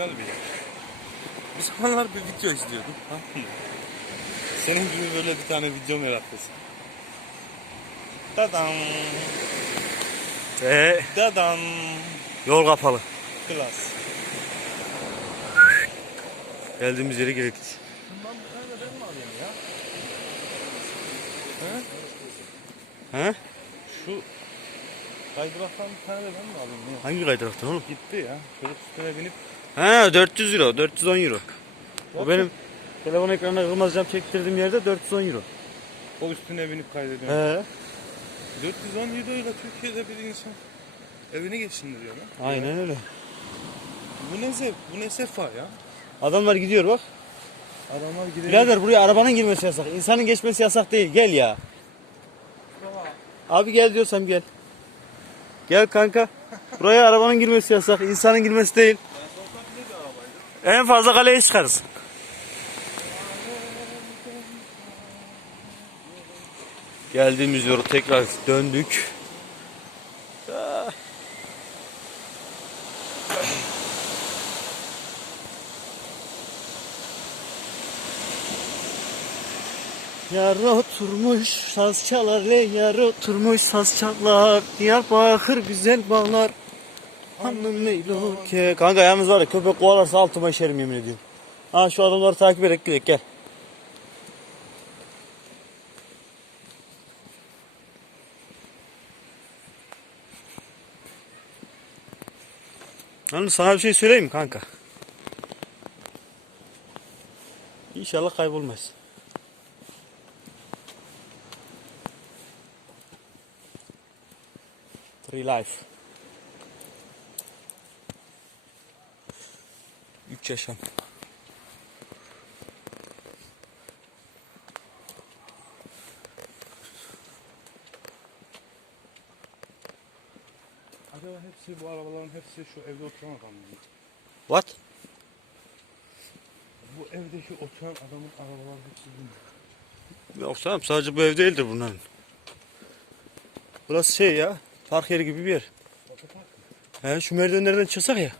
güzel bir yer. Bir zamanlar bir video izliyordum. Tamam mı? Senin gibi böyle bir tane video meraklısı. Dadam. Ee, Dadam. yol kapalı. Klas. Geldiğimiz yere girdik. Şundan bir tane de ben mi alayım ya? He? Şu kaydıraktan bir tane de ben mi alayım? ya? Hangi kaydıraktan oğlum? Gitti ya. Çocuk üstüne binip He 400 euro, 410 euro. O benim telefon ekranına kırmızı cam çektirdiğim yerde 410 euro. o üstüne binip kaydediyor. He. 410 euro ile Türkiye'de bir insan evini geçindiriyor lan. Aynen öyle. Bu ne zevk, bu ne sefa ya. Adamlar gidiyor bak. Adamlar gidiyor. Birader buraya arabanın girmesi yasak. İnsanın geçmesi yasak değil. Gel ya. Abi gel diyorsam gel. Gel kanka. Buraya arabanın girmesi yasak. insanın girmesi değil. En fazla kaleye çıkarız. Geldiğimiz yolu tekrar döndük. Ah. Yar oturmuş saz çalar le yar oturmuş saz çalar Diyarbakır güzel bağlar Kanka yalnız var ya köpek kovalarsa altıma işerim yemin ediyorum Ha şu adamları takip ederek gidelim gel Yalnız sana bir şey söyleyeyim mi kanka? İnşallah kaybolmaz. Free life. Üç yaşam. Acaba hepsi bu arabaların hepsi şu evde oturan adam mı? What? Bu evdeki oturan adamın arabaları hepsi bu mu? Yok tamam sadece bu ev değildir bunların. Burası şey ya. Park yeri gibi bir yer. Otopark mı? He şu merdivenlerden çıksak ya.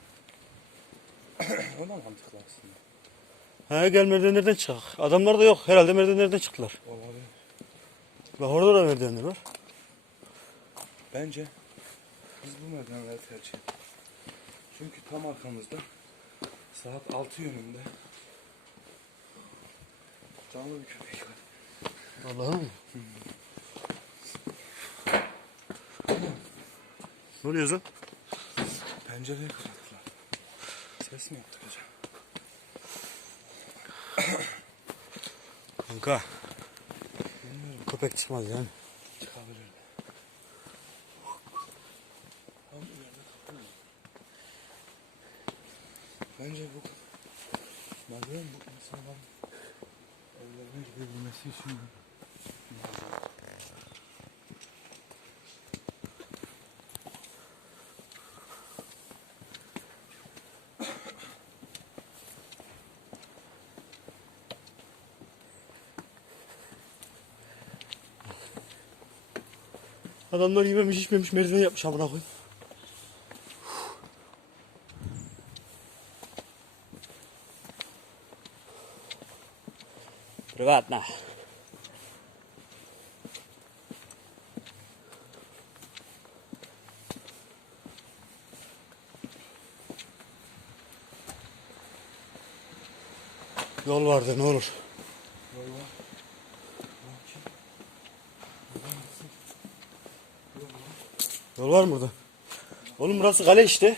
O da mantıklı aslında. He gel merdivenlerden çıkak. Adamlar da yok. Herhalde merdivenlerden çıktılar. Olabilir. Bak orada da merdivenler var. Bence biz bu merdivenleri tercih edelim. Çünkü tam arkamızda saat 6 yönünde canlı bir köpek var. Allah'ım. Ne oluyor lan? Pencereyi kapattılar. Ses mi yaptık acaba? Kanka. Köpek çıkmaz yani. Çıkabilir. Var. Bence bu merdiven bu insanların evlerine gidebilmesi için Adamlar yememiş içmemiş merdiven yapmış amına koyayım. Приватно. Yol vardı ne olur. Yol var Mı burada? Oğlum burası kale işte.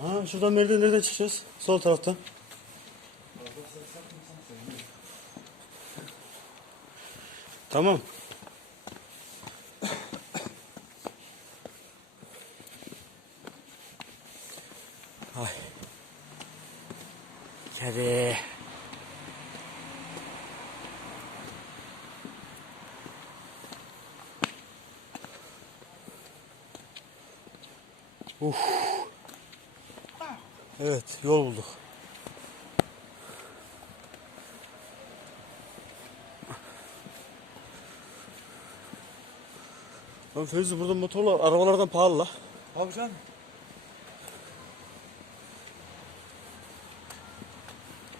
Ha şuradan merdivenlerden çıkacağız. Sol taraftan. Tamam. Ay. Kedi. Uf. Evet, yol bulduk. Lan Fevzi burada motorlar arabalardan pahalı la. Abi canım.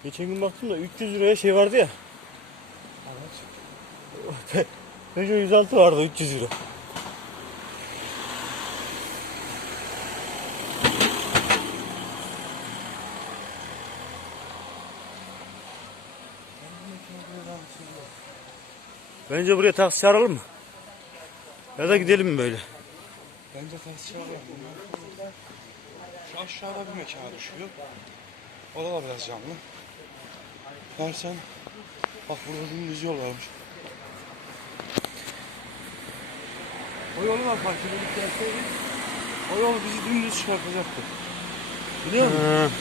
Geçen gün baktım da 300 liraya şey vardı ya. Evet. Peugeot 106 vardı 300 lira. Bence buraya taksi çağıralım mı? Ya da gidelim mi böyle? Bence taksi çağıralım. Şu aşağıda bir mekana düşüyor. O da biraz canlı. Versen. Bak burada dümdüz yol varmış. O yolu da fark edip gelseydik o yol bizi dümdüz çıkartacaktı. Biliyor musun?